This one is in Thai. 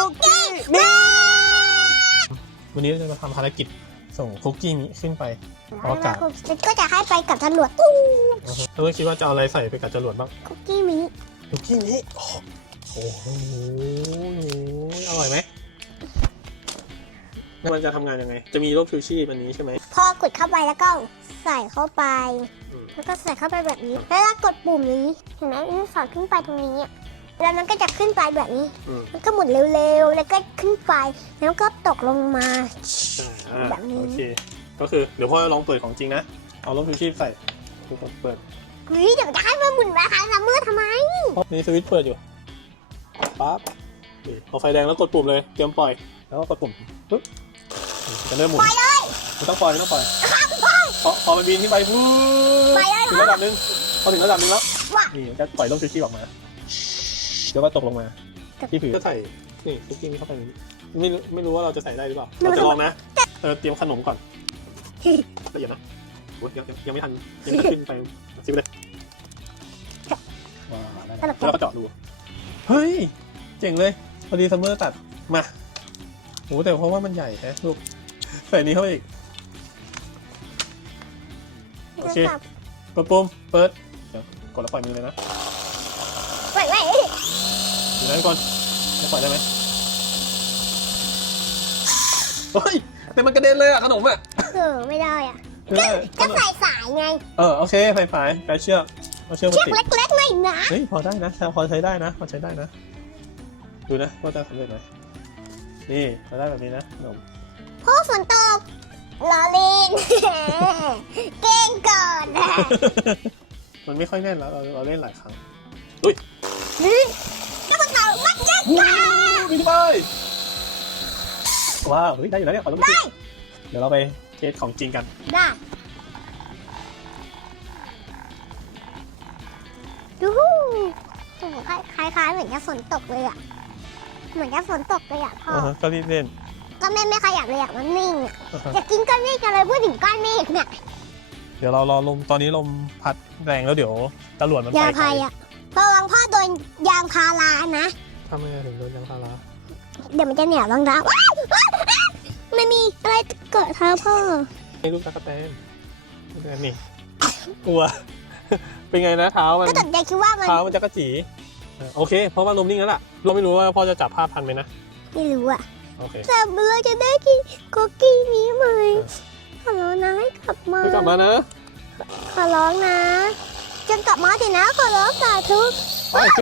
คุกกี้นี่วันนี้เราจะมาทำภารกิจส่งคุกกี้นี้ขึ้นไปอวกาศก็จะให้ไปกับตำรวจตู้เธอคิดว่าจะเอาอะไรใส่ไปกับจรวดบ้าง คุกกี้มินิคุกกี้นี้โอ้โหอร่อยไหมมันจะทำงานยังไง จะมีร่มชูชีพอันนี้ใช่ไหม พอกดเข้าไปแล้วก็ใส่เข้าไปอืมแล้วก็ใส่เข้าไปแบบนี้ แล้วก็กดปุ่มนี้ เห็นไหมนี่สอดขึ้นไปตรงนี้อะ แล้วมันก็จะขึ้นไปแบบนี้ อืม มันก็หมุนเร็วๆ แล้วก็ขึ้นไป แล้วก็ตกลงมาอ่าแบบนี้โอเค ก็คือเดี๋ยวพ่อลองเปิดของจริงนะ เอาร่มชูชีพใส่ทุกคนเปิด เฮ้ยเดี๋ยวจะให้มันหมุนราคาซัมเมอร์ทำไม นี่สวิตช์เปิดอยู่ปั๊บนี่พอไฟแดงแล้วกดปุ่มเลย เตรียมปล่อย แล้วก็กดปุ่มปึ๊บนี่จะเริ่มหมุนปล่อยเลยไม่ต้องปล่อยไม่ต้องปล่อยพอพอมันบินขึ้นไปปุ๊ปล่อยเลยถึงระดับหนึงพอถึงระดับหนึงแล้ว ว่ะ นี่จะปล่อยร่มชูชีพออกมา เดี๋ยวก็ตกลงมา ที่ผืนก็ใส่นี่คุกกี้นี้เข้าไปในนี้ไม่รู้ไม่รู้ว่าเราจะใส่ได้หรือเปล่าเราจะลองนะเออเตรียมขนมก่อนละเอียดนะโอ้ยยังยังยังไม่ทันยังไม่ขึ้นไปซิไปเลยว้าวได้แล้วแล้วก็เจาะดูเฮ้ย เจ๋งเลยพอดีซัมเมอร์ตัดมาโหแต่เพราะว่ามันใหญ่แฮะลูกใส่นี้เข้าไปอีกโอเคกดปุ่มเปิดเดี๋ยวกดแล้วปล่อยมือเลยนะปล่อยไว้ อยู่นั้นก่อนจะปล่อยได้ไหมเฮ้ยแต่มันกระเด็นเลยอะขนมอะเออไม่ได้อะไม่ได้ขก็นมใส่สายไง เออโอเคไฟฝายไฟเชือกเอาเชือกมาเชือกติดเล็กๆหน่อยนะเฮ้ยพอได้นะพอใช้ได้นะพอใช้ได้นะ ดูนะว่าจะสำเร็จไหมนี่เราได้แบบนี้นะขนมเพราะฝนตกลอลินเก่งก่อนมันไม่ค่อยแน่นแล้วเราเราเล่นหลายครั้งนี่ก็มันเต่ามันเยอะกว่า บินไปว้าวเฮ้ยได้อยู่แล้วเนี่ยขอต้องติดเดี๋ยวเราไปเทสของจริงกัน ได้ดูโอ้โหคล้ายคล้ายๆเหมือนจะฝนตกเลยอะ เหมือนจะฝนตกเลยอะพ่อ อ่าฮะก็รีบเล่น ก็ไม่ไม่ขยับเลยอะมันนิ่งอะอ่าฮะอยากกินก้อนเมฆกันเลยพูดถึงก้อนเมฆเนี่ยเดี๋ยวเรารอลมตอนนี้ลมพัดแรงแล้วเดี๋ยวตำรวจมันไปยางไกลพายอะระวังพ่อโดนยางพารานะ ทำไมถึงโดนยางพาราเดี๋ยวมันจะเหนียวรองเท้าว้าวว้าวว้าวไม่มีอะไรเกิดเท้าพ่อ ไอ้ลูกตะกะแตนตะกะแตนนี่ กลัว เป็นไงนะเท้ามัน ก็ตกใจคิดว่ามัน เท้ามันจะกระจีเออโอเค เพราะว่าลมนิ่งแล้วล่ะเราไม่รู้ว่าพ่อจะจับภาพทันไหมนะ ไม่รู้อะโอเคแต่เราจะได้กินคุกกี้นี้ไหมขอร้องนะให้กลับมาไปกลับมานะ ขอร้องนะจนกลับมาสินะขอร้องสาธุ ไป